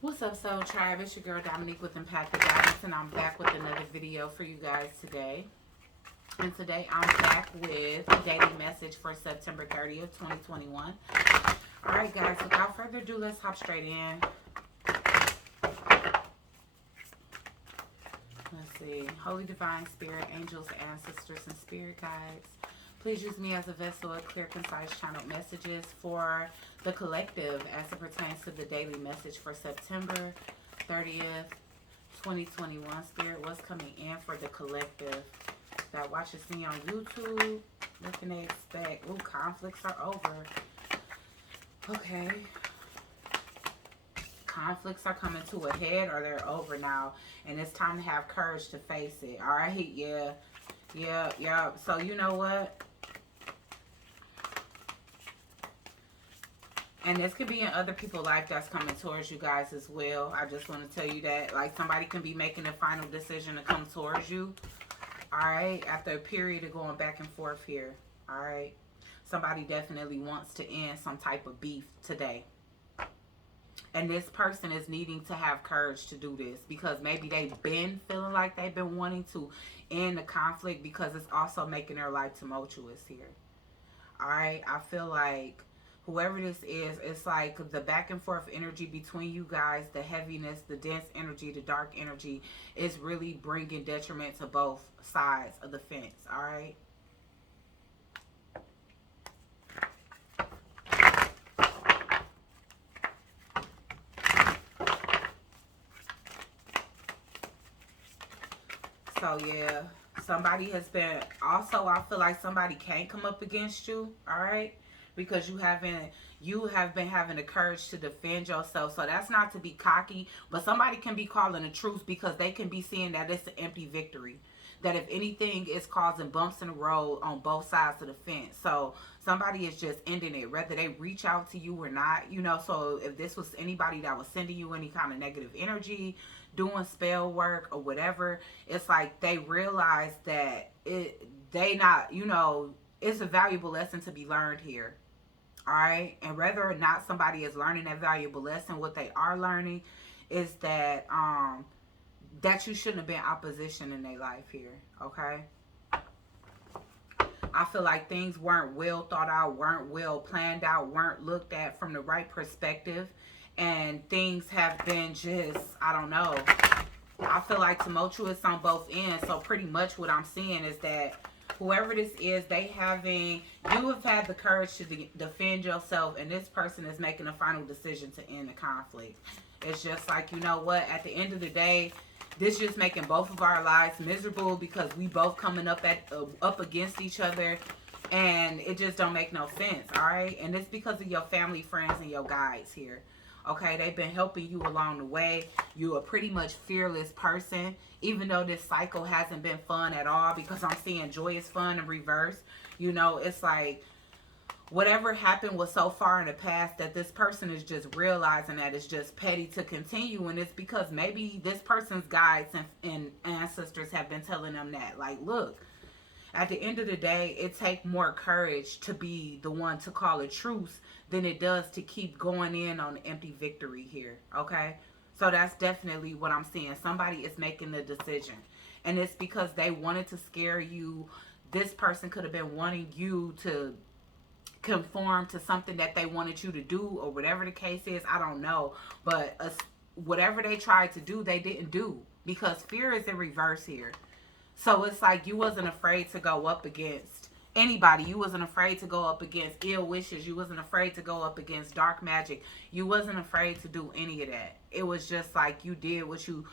What's up, Soul Tribe? It's your girl Dominique with Empathic Guidance, and I'm back with another video for you guys today. And today I'm back with a daily message for September 30th, 2021. Alright, guys, without further ado, let's hop straight in. Let's see. Holy Divine Spirit, angels, ancestors, and spirit guides, please use me as a vessel of clear, concise, channeled messages for the collective as it pertains to the daily message for September 30th, 2021. Spirit, what's coming in for the collective that watches me on YouTube? What can they expect? Ooh, conflicts are over. Okay. Conflicts are coming to a head or they're over now. And it's time to have courage to face it. Alright? Yeah. So you know what? And this could be in other people's life that's coming towards you guys as well. I just want to tell you that. Like, somebody can be making a final decision to come towards you. Alright? After a period of going back and forth here. Alright? Somebody definitely wants to end some type of beef today. And this person is needing to have courage to do this. Because maybe they've been feeling like they've been wanting to end the conflict. Because it's also making their life tumultuous here. Alright? I feel like whoever this is, it's like the back and forth energy between you guys, the heaviness, the dense energy, the dark energy is really bringing detriment to both sides of the fence, all right? So, yeah, somebody has been, also I feel like somebody can't come up against you, all right? Because you have been having the courage to defend yourself. So that's not to be cocky, but somebody can be calling a truce because they can be seeing that it's an empty victory. That if anything, is causing bumps in the road on both sides of the fence. So somebody is just ending it, whether they reach out to you or not. You know, so if this was anybody that was sending you any kind of negative energy, doing spell work or whatever, it's like they realize that it's a valuable lesson to be learned here. Alright, and whether or not somebody is learning that valuable lesson, what they are learning is that that you shouldn't have been opposition in their life here. Okay, I feel like things weren't well thought out, weren't well planned out, weren't looked at from the right perspective, and things have been just, I don't know, I feel like tumultuous on both ends. So pretty much what I'm seeing is that whoever this is, you have had the courage to defend yourself, and this person is making a final decision to end the conflict. It's just like, you know what, at the end of the day, this just making both of our lives miserable because we both coming up against each other, and it just don't make no sense, all right? And it's because of your family, friends, and your guides here. Okay, they've been helping you along the way. You're a pretty much fearless person, even though this cycle hasn't been fun at all, because I'm seeing joyous fun in reverse. You know, it's like whatever happened was so far in the past that this person is just realizing that it's just petty to continue. And it's because maybe this person's guides and ancestors have been telling them that, like, look, at the end of the day, it takes more courage to be the one to call a truce than it does to keep going in on empty victory here, okay? So that's definitely what I'm seeing. Somebody is making the decision. And it's because they wanted to scare you. This person could have been wanting you to conform to something that they wanted you to do, or whatever the case is. I don't know. But whatever they tried to do, they didn't do. Because fear is in reverse here. So it's like you wasn't afraid to go up against anybody. You wasn't afraid to go up against ill wishes. You wasn't afraid to go up against dark magic. You wasn't afraid to do any of that. It was just like you did what you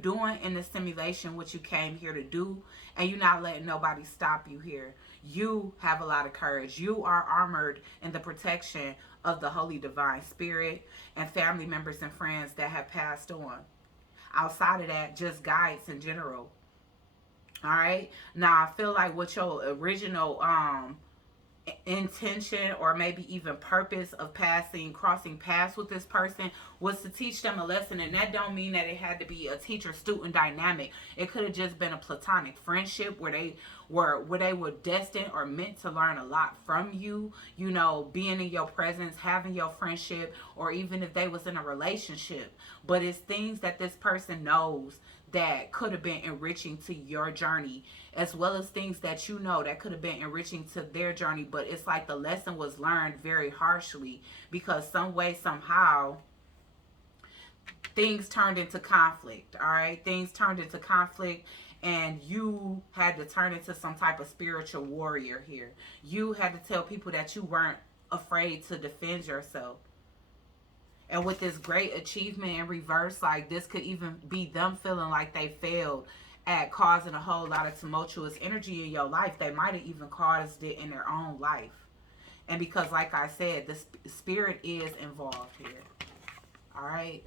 doing in the simulation, what you came here to do, and you're not letting nobody stop you here. You have a lot of courage. You are armored in the protection of the Holy Divine Spirit and family members and friends that have passed on. Outside of that, just guides in general. All right. Now, I feel like what your original intention or maybe even purpose of crossing paths with this person was to teach them a lesson. And that don't mean that it had to be a teacher-student dynamic. It could have just been a platonic friendship where they where they were destined or meant to learn a lot from you, you know, being in your presence, having your friendship, or even if they was in a relationship. But it's things that this person knows that could have been enriching to your journey, as well as things that you know that could have been enriching to their journey. But it's like the lesson was learned very harshly, because some way, somehow, things turned into conflict. All right, things turned into conflict, and you had to turn into some type of spiritual warrior here. You had to tell people that you weren't afraid to defend yourself. And with this great achievement in reverse, like, this could even be them feeling like they failed at causing a whole lot of tumultuous energy in your life. They might have even caused it in their own life. And because, like I said, the spirit is involved here. All right?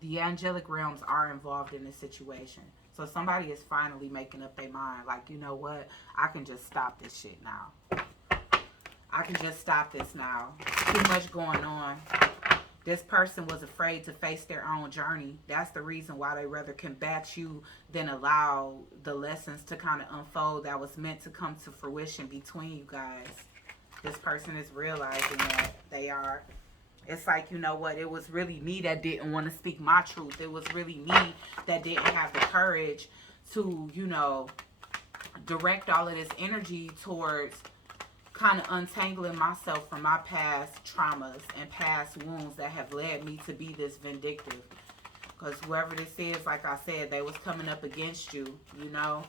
The angelic realms are involved in this situation. So somebody is finally making up their mind. Like, you know what? I can just stop this shit now. I can just stop this now. Too much going on. This person was afraid to face their own journey. That's the reason why they rather combat you than allow the lessons to kind of unfold that was meant to come to fruition between you guys. This person is realizing that they are. It's like, you know what? It was really me that didn't want to speak my truth. It was really me that didn't have the courage to, you know, direct all of this energy towards kind of untangling myself from my past traumas and past wounds that have led me to be this vindictive. Because whoever this is, like I said, they was coming up against you, you know.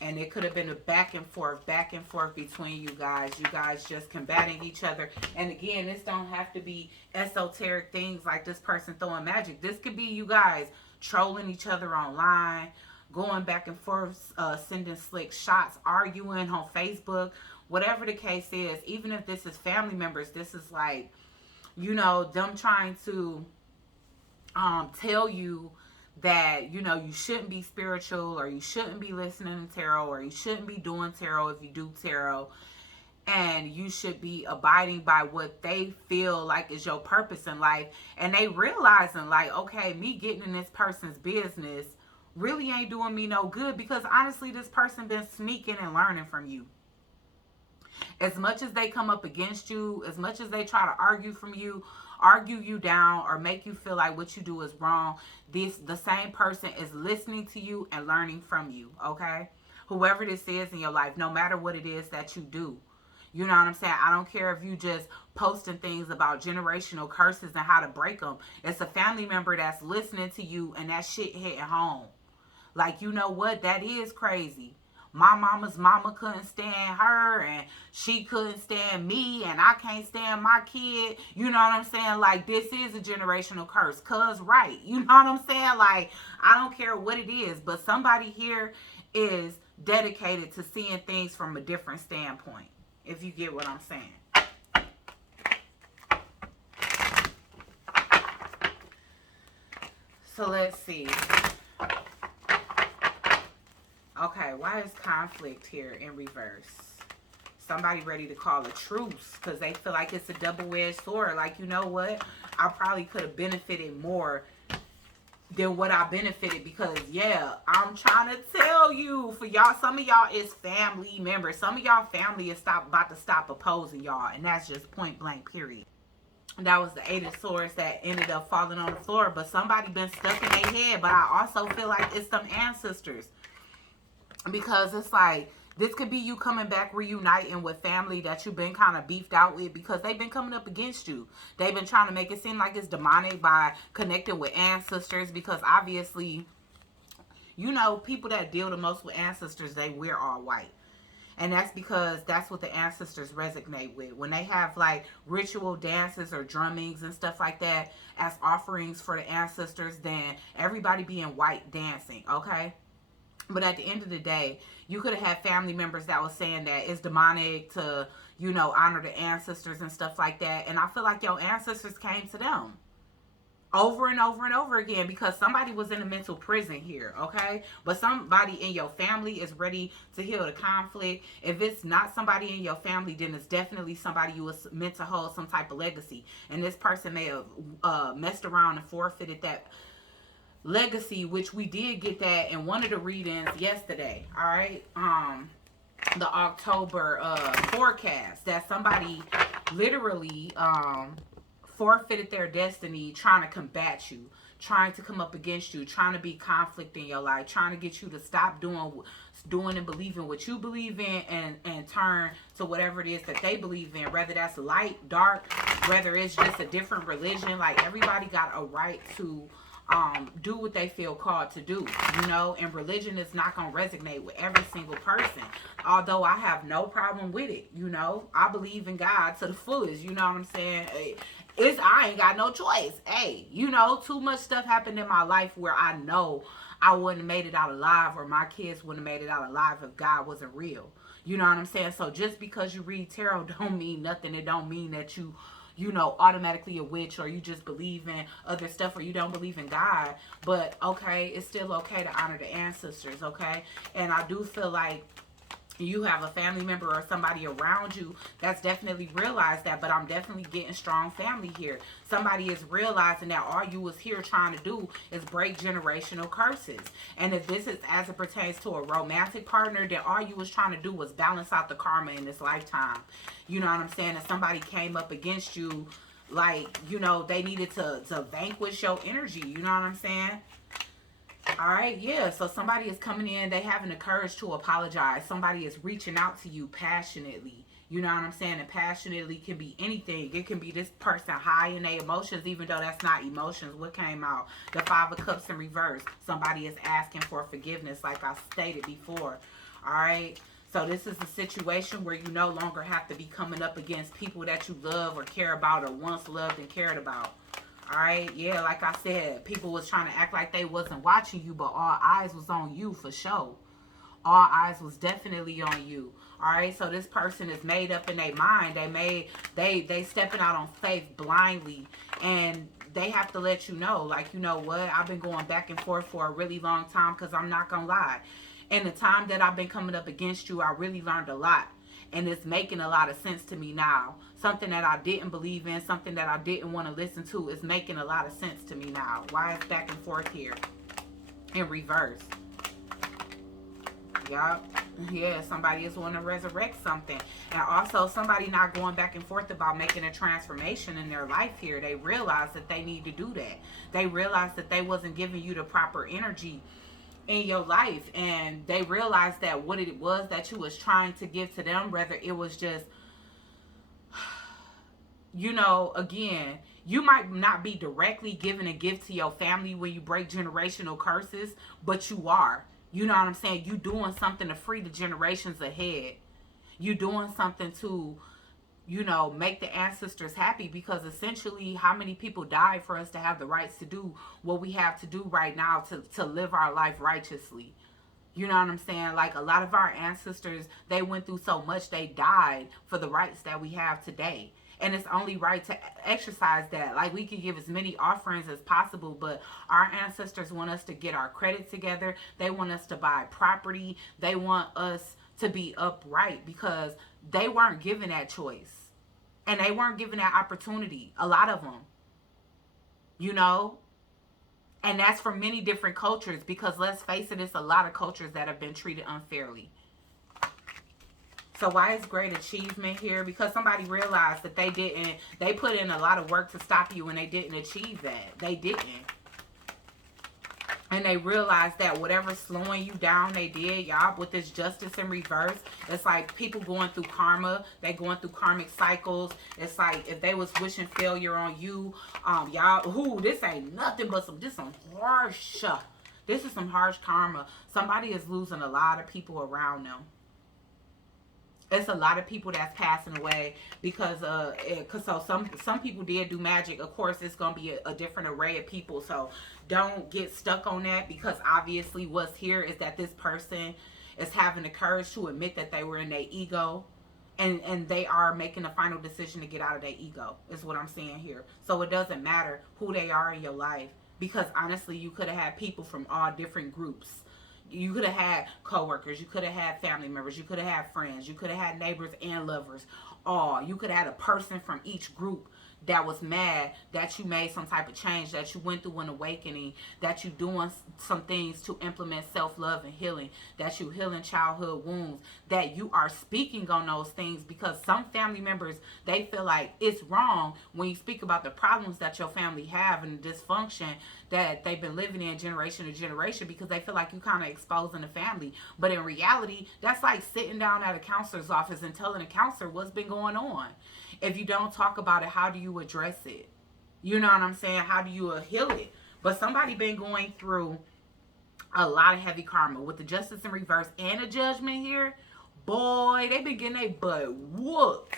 And it could have been a back and forth between you guys. You guys just combating each other. And again, this don't have to be esoteric things like this person throwing magic. This could be you guys trolling each other online, going back and forth, sending slick shots, arguing on Facebook, whatever the case is. Even if this is family members, this is like, you know, them trying to tell you that, you know, you shouldn't be spiritual, or you shouldn't be listening to tarot, or you shouldn't be doing tarot if you do tarot, and you should be abiding by what they feel like is your purpose in life. And they realizing like, okay, me getting in this person's business really ain't doing me no good, because honestly, this person been sneaking and learning from you. As much as they come up against you, as much as they try to argue you down, or make you feel like what you do is wrong, the same person is listening to you and learning from you, okay? Whoever this is in your life, no matter what it is that you do. You know what I'm saying? I don't care if you just posting things about generational curses and how to break them. It's a family member that's listening to you, and that shit hitting home. Like, you know what? That is crazy. My mama's mama couldn't stand her, and she couldn't stand me, and I can't stand my kid. You know what I'm saying? Like, this is a generational curse. Cuz, right. You know what I'm saying? Like, I don't care what it is, but somebody here is dedicated to seeing things from a different standpoint, if you get what I'm saying. So let's see. Okay, why is conflict here in reverse? Somebody ready to call a truce because they feel like it's a double-edged sword. Like, you know what? I probably could have benefited more than what I benefited, because, yeah, I'm trying to tell you, for y'all, some of y'all is family members. Some of y'all family is about to stop opposing y'all, and that's just point blank, period. That was the 8 of Swords that ended up falling on the floor, but somebody been stuck in their head. But I also feel like it's some ancestors. Because it's like, this could be you coming back, reuniting with family that you've been kind of beefed out with, because they've been coming up against you. They've been trying to make it seem like it's demonic by connecting with ancestors, because obviously, you know, people that deal the most with ancestors, they wear all white. And that's because that's what the ancestors resonate with. When they have like ritual dances or drummings and stuff like that as offerings for the ancestors, then everybody be in white dancing, okay? But at the end of the day, you could have had family members that was saying that it's demonic to, you know, honor the ancestors and stuff like that. And I feel like your ancestors came to them over and over and over again, because somebody was in a mental prison here, okay? But somebody in your family is ready to heal the conflict. If it's not somebody in your family, then it's definitely somebody you was meant to hold some type of legacy. And this person may have messed around and forfeited legacy, which we did get that in one of the readings yesterday. All right. The October forecast, that somebody literally forfeited their destiny trying to combat you, trying to come up against you, trying to be conflict in your life, trying to get you to stop doing and believing what you believe in, and turn to whatever it is that they believe in, whether that's light, dark, whether it's just a different religion. Like, everybody got a right to do what they feel called to do, you know, and religion is not going to resonate with every single person. Although I have no problem with it, you know, I believe in God to the fullest, you know what I'm saying? I ain't got no choice. Hey, you know, too much stuff happened in my life where I know I wouldn't have made it out alive, or my kids wouldn't have made it out alive if God wasn't real. You know what I'm saying? So just because you read tarot don't mean nothing. It don't mean that you know, automatically a witch, or you just believe in other stuff, or you don't believe in God. But okay, it's still okay to honor the ancestors, okay? And I do feel like you have a family member or somebody around you that's definitely realized that. But I'm definitely getting strong family here. Somebody is realizing that all you was here trying to do is break generational curses. And if this is as it pertains to a romantic partner, then all you was trying to do was balance out the karma in this lifetime. You know what I'm saying? If somebody came up against you, like, you know, they needed to vanquish your energy. You know what I'm saying? All right, yeah. So somebody is coming in, they having the courage to apologize. Somebody is reaching out to you passionately. You know what I'm saying? And passionately can be anything. It can be this person high in their emotions, even though that's not emotions. What came out? The Five of Cups in reverse. Somebody is asking for forgiveness, like I stated before. All right. So this is a situation where you no longer have to be coming up against people that you love or care about, or once loved and cared about. All right, yeah, like I said, people was trying to act like they wasn't watching you, but all eyes was on you for sure. All eyes was definitely on you. All right, so this person is made up in their mind. They stepping out on faith blindly, and they have to let you know, like, you know what? I've been going back and forth for a really long time, because I'm not gonna lie. In the time that I've been coming up against you, I really learned a lot. And it's making a lot of sense to me now. Something that I didn't believe in, something that I didn't want to listen to, is making a lot of sense to me now. Why is back and forth here in reverse? Yup. Yeah, somebody is wanting to resurrect something. And also somebody not going back and forth about making a transformation in their life here. They realize that they need to do that. They realize that they wasn't giving you the proper energy in your life, and they realized that what it was that you was trying to give to them, whether it was just, you know, again, you might not be directly giving a gift to your family when you break generational curses, but you are. You know what I'm saying? You doing something to free the generations ahead. You doing something to, you know, make the ancestors happy, because essentially how many people died for us to have the rights to do what we have to do right now, to live our life righteously. You know what I'm saying? Like, a lot of our ancestors, they went through so much, they died for the rights that we have today. And it's only right to exercise that. Like, we can give as many offerings as possible, but our ancestors want us to get our credit together. They want us to buy property. They want us to be upright, because they weren't given that choice. And they weren't given that opportunity. A lot of them. You know? And that's from many different cultures, because let's face it, it's a lot of cultures that have been treated unfairly. So why is great achievement here? Because somebody realized that they put in a lot of work to stop you, and they didn't achieve that. They didn't. And they realized that whatever slowing you down they did, y'all, with this justice in reverse, it's like people going through karma. They going through karmic cycles. It's like if they was wishing failure on you, y'all, this ain't nothing but this is some harsh karma. Somebody is losing a lot of people around them. It's a lot of people that's passing away because so some people did do magic. Of course, it's gonna be a different array of people. So don't get stuck on that, because obviously what's here is that this person is having the courage to admit that they were in their ego, and they are making a final decision to get out of their ego. Is what I'm saying here. So it doesn't matter who they are in your life, because honestly, you could have had people from all different groups. You could have had coworkers, you could have had family members, you could have had friends, you could have had neighbors and lovers. You could have had a person from each group that was mad that you made some type of change, that you went through an awakening, that you doing some things to implement self-love and healing, that you healing childhood wounds, that you are speaking on those things, because some family members, they feel like it's wrong when you speak about the problems that your family have and the dysfunction that they've been living in generation to generation, because they feel like you kind of exposing the family. But in reality, that's like sitting down at a counselor's office and telling a counselor what's been going on. If you don't talk about it, how do you address it? You know what I'm saying? How do you heal it? But somebody been going through a lot of heavy karma with the justice in reverse and the judgment here. Boy, they been getting their butt whooped.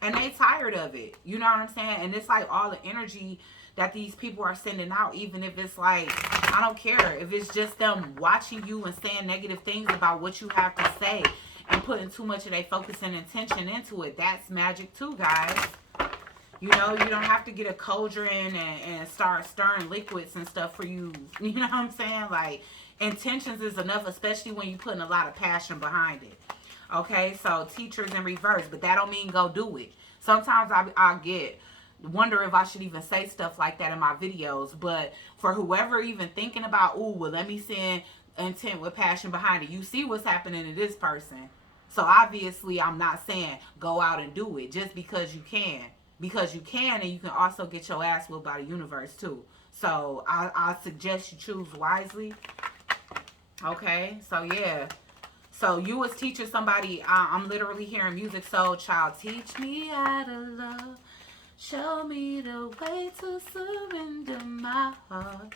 And they tired of it. You know what I'm saying? And it's like all the energy that these people are sending out, even if it's like, I don't care. If it's just them watching you and saying negative things about what you have to say and putting too much of their focus and intention into it, that's magic too, guys. You know, you don't have to get a cauldron and start stirring liquids and stuff for you. You know what I'm saying? Like, intentions is enough, especially when you're putting a lot of passion behind it. Okay, so teachers in reverse, but that don't mean go do it. Sometimes I wonder if I should even say stuff like that in my videos, but for whoever even thinking about, ooh, well, let me send intent with passion behind it. You see what's happening to this person. So obviously I'm not saying go out and do it just because you can. Because you can, and you can also get your ass whipped by the universe too. So I suggest you choose wisely. Okay, so yeah. So you was teaching somebody, I'm literally hearing music soul child. Teach me how to love. Show me the way to surrender my heart.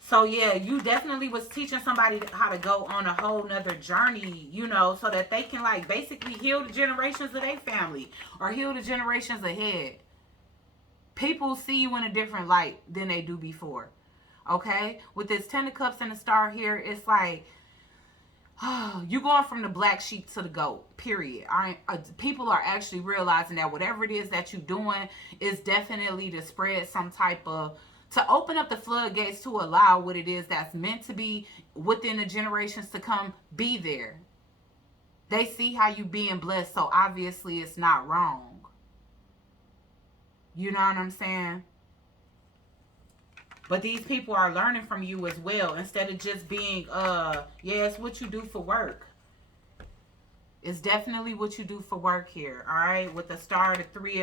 So yeah, you definitely was teaching somebody how to go on a whole nother journey, you know, so that they can like basically heal the generations of their family or heal the generations ahead. People see you in a different light than they do before. Okay? With this 10 of Cups and the star here, it's like, you going from the black sheep to the goat, period. People are actually realizing that whatever it is that you're doing is definitely to spread some type of, to open up the floodgates to allow what it is that's meant to be within the generations to come be there. They see how you being blessed, so obviously it's not wrong. You know what I'm saying? But these people are learning from you as well, instead of just being, yeah, it's what you do for work. It's definitely what you do for work here, all right? With the star, the three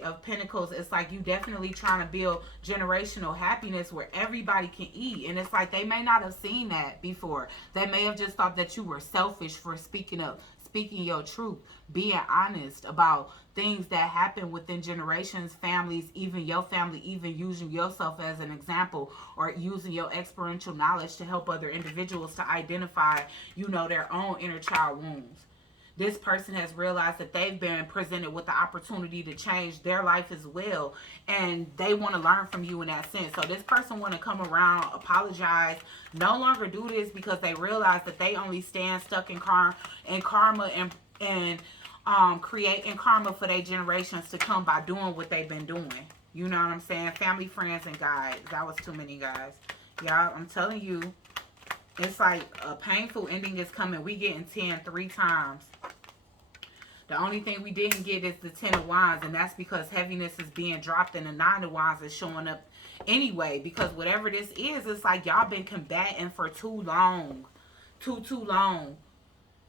of pentacles, it's like you definitely trying to build generational happiness where everybody can eat. And it's like they may not have seen that before. They may have just thought that you were selfish for speaking up, speaking your truth, being honest about things that happen within generations, families, even your family, even using yourself as an example or using your experiential knowledge to help other individuals to identify, you know, their own inner child wounds. This person has realized that they've been presented with the opportunity to change their life as well, and they want to learn from you in that sense. So this person want to come around, apologize, no longer do this because they realize that they only stand stuck in karma and creating karma for their generations to come by doing what they've been doing. You know what I'm saying? Family, friends, and guides. That was too many, guys. Y'all, I'm telling you, it's like a painful ending is coming. We getting 10 3 times. The only thing we didn't get is the 10 of Wands, and that's because heaviness is being dropped and the 9 of Wands is showing up anyway. Because whatever this is, it's like y'all been combating for too long. Too long.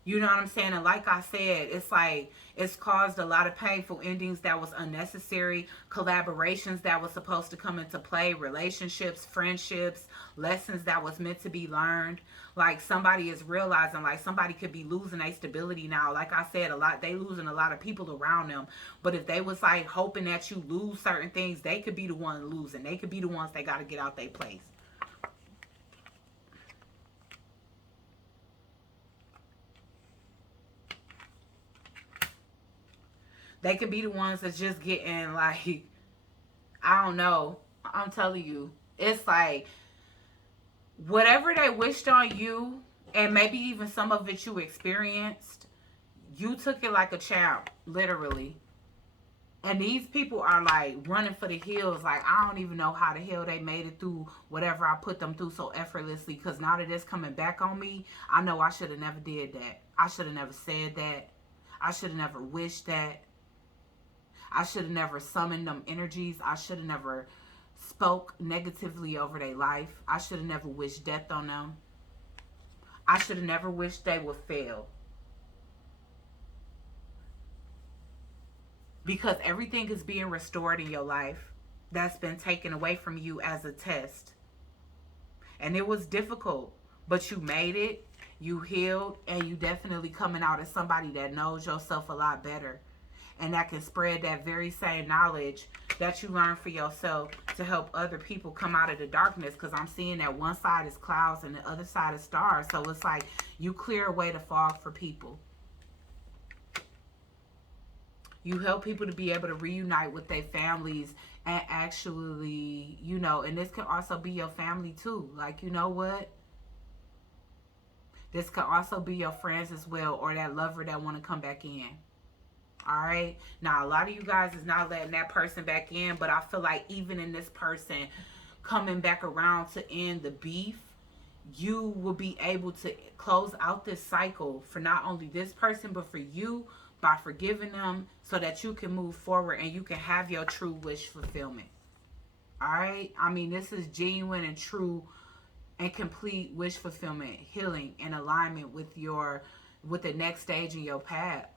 You know what I'm saying? And like I said, it's like it's caused a lot of painful endings that was unnecessary, collaborations that was supposed to come into play, relationships, friendships, lessons that was meant to be learned. Like somebody is realizing like somebody could be losing their stability now. Like I said, they losing a lot of people around them. But if they was like hoping that you lose certain things, they could be the one losing. They could be the ones that got to get out their place. They could be the ones that's just getting like, I don't know. I'm telling you, it's like whatever they wished on you, and maybe even some of it you experienced, you took it like a champ, literally. And these people are like running for the hills. Like, I don't even know how the hell they made it through whatever I put them through so effortlessly. Because now that it's coming back on me, I know I should have never did that. I should have never said that. I should have never wished that. I should have never summoned them energies. I should have never spoke negatively over their life. I should have never wished death on them. I should have never wished they would fail. Because everything is being restored in your life that's been taken away from you as a test. And it was difficult, but you made it, you healed, and you definitely coming out as somebody that knows yourself a lot better. And that can spread that very same knowledge that you learned for yourself to help other people come out of the darkness. Because I'm seeing that one side is clouds and the other side is stars. So it's like you clear away the fog for people. You help people to be able to reunite with their families and actually, and this can also be your family too. Like, you know what? This could also be your friends as well, or that lover that want to come back in. All right. Now, a lot of you guys is not letting that person back in, but I feel like even in this person coming back around to end the beef, you will be able to close out this cycle for not only this person, but for you by forgiving them so that you can move forward and you can have your true wish fulfillment. All right. I mean, this is genuine and true and complete wish fulfillment, healing, and alignment with the next stage in your path.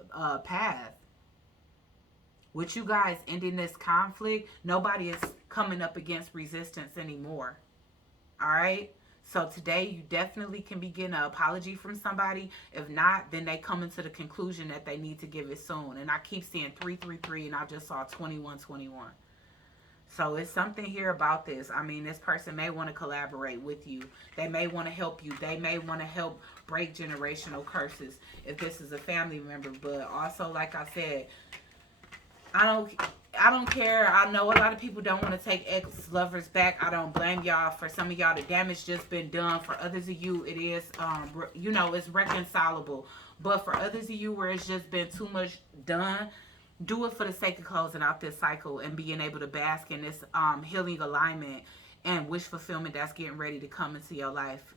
With you guys ending this conflict, nobody is coming up against resistance anymore. All right. So today you definitely can be getting an apology from somebody. If not, then they come into the conclusion that they need to give it soon. And I keep seeing 333 and I just saw 2121. So it's something here about this. I mean, this person may want to collaborate with you. They may want to help you. They may want to help break generational curses if this is a family member. But also, like I said, I don't care. I know a lot of people don't want to take ex-lovers back. I don't blame y'all. For some of y'all, the damage just been done. For others of you, it is, it's reconcilable. But for others of you where it's just been too much done, do it for the sake of closing out this cycle and being able to bask in this healing alignment and wish fulfillment that's getting ready to come into your life.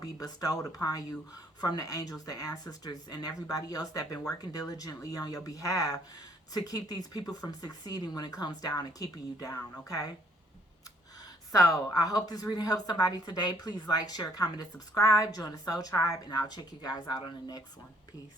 Be bestowed upon you from the angels, the ancestors, and everybody else that been working diligently on your behalf to keep these people from succeeding when it comes down and keeping you down, okay? So, I hope this reading helps somebody today. Please like, share, comment, and subscribe. Join the Soul Tribe, and I'll check you guys out on the next one. Peace.